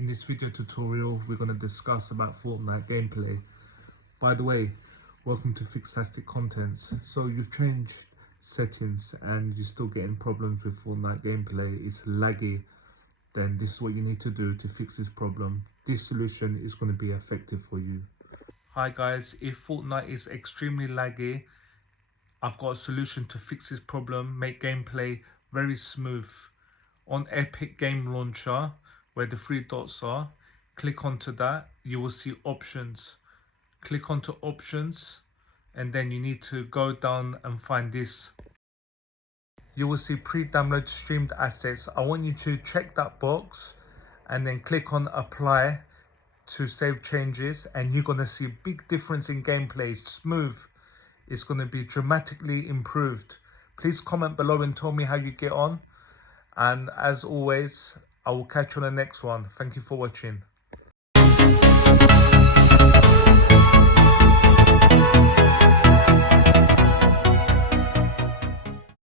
In this video tutorial, we're going to discuss about Fortnite gameplay. By the way, welcome to FIXtastic Contents. So you've changed settings and you're still getting problems with Fortnite gameplay. It's laggy. Then this is what you need to do to fix this problem. This solution is going to be effective for you. Hi guys, if Fortnite is extremely laggy, I've got a solution to fix this problem, make gameplay very smooth. On Epic Game Launcher, where the three dots are, click onto that. You will see options. Click onto options and then you need to go down and find this. You will see pre-download streamed assets. I want you to check that box and then click on apply to save changes, and you're going to see a big difference in gameplay. It's smooth. It's going to be dramatically improved. Please comment below and tell me how you get on. And as always, I will catch you on the next one. Thank you for watching.